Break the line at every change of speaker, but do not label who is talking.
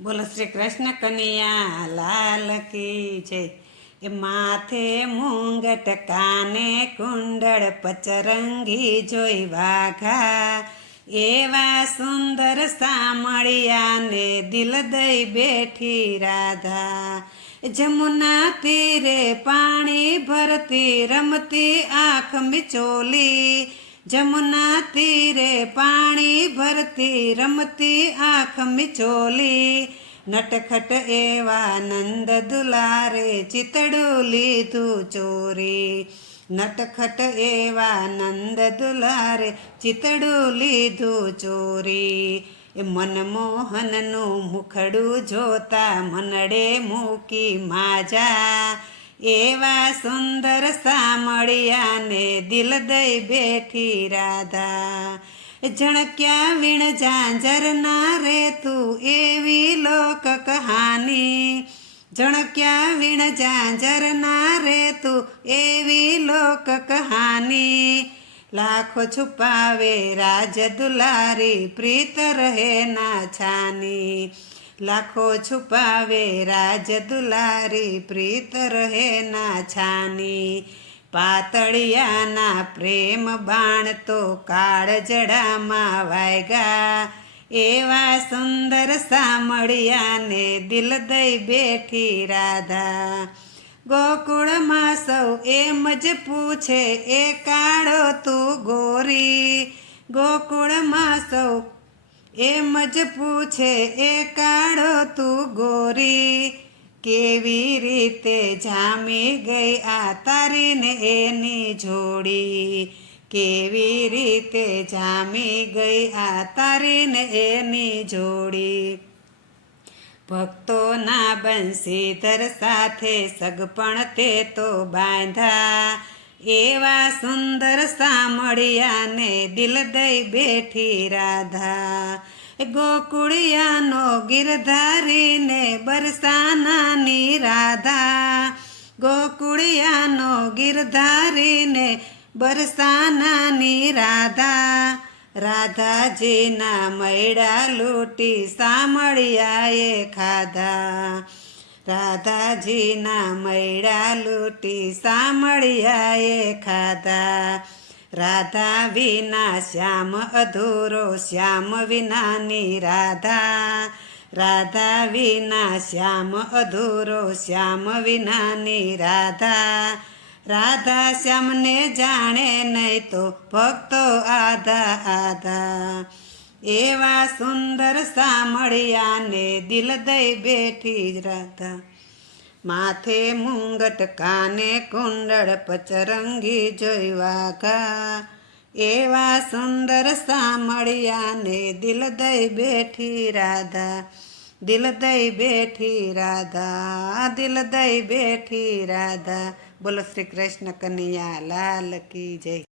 બોલો શ્રી કૃષ્ણ કનૈયા, લાલ કી જય. એ માથે મુંગટ, કાને કુંડળ, પચરંગી જોઈ વાઘા. એવા સુંદર સામળિયાને દિલ દઈ બેઠી રાધા. જમુના તીરે પાણી ભરતી, રમતી આંખ મિચોલી. જમુના તીરે પાણી ભરતી રમતી આંખ મિચોલી, નટખટ એવા નંદ દુલારે ચિતડું લીધું ચોરી. નટખટ એવા નંદ દુલારે ચિતડું લીધું ચોરી. એ મનમોહનનું મુખડું જોતા મનડે મૂકી માજા. એવા સુંદર સામળિયાને દિલ દઈ બેઠી રાધા. જણક્યા વીણ ઝાંઝર ના રે તું એવી લોક કહાની જણક્યા વીણ ઝાંઝર ના રે તું એવી લોક કહાની લાખો છુપાવે રાજ દુલારી, પ્રીત રહે ના છાની. લાખો છુપાવે રાજ દુલારી, પ્રીત રહે ના છાની. પાતળિયાના પ્રેમ બાણ તો કાળ જડામાં વાયગા. એવા સુંદર સામળિયાને દિલ દઈ બેઠી રાધા. ગોકુળમાં સૌ એમ જ પૂછે, એ કાળો તું ગોરી? ગોકુળમાં એમ જ પૂછે, એ કાળો તું ગોરી, કેવી રીતે જામી ગઈ આ તારીને એની જોડી? કેવી રીતે જામી ગઈ આ તારીને એની જોડી? ભક્તોના બંશીધર સાથે સગપણ તે તો બાંધા એવા સુંદર સામળિયાને દિલ દઈ બેઠી રાધા. ગોકુળિયાનો ગિરધારીને બરસાનાની રાધા ગોકુળિયાનો ગિરધારીને બરસાનાની રાધા રાધાજીના મૈડા લૂંટી સામળિયાએ ખાધા. રાધાજીના મૈડા લૂંટી સામળિયાએ ખાધા. રાધા વિના શ્યામ અધૂરો, શ્યામ વિનાની રાધા. રાધા વિના શ્યામ અધૂરો, શ્યામ વિનાની રાધા. રાધા શ્યામને જાણે નહીં તો ભક્તો આધા આધા. એવા સુંદર સામળિયાને દિલ દઈ બેઠી રાધા. માથે મુંગટ કાને કુંડળ પચરંગી જોઈવા ઘા એવા સુંદર સામળિયાને દિલ દઈ બેઠી રાધા, દિલ દઈ બેઠી રાધા, દિલ દઈ બેઠી રાધા. બોલો શ્રી કૃષ્ણ કનૈયા લાલ કી જય.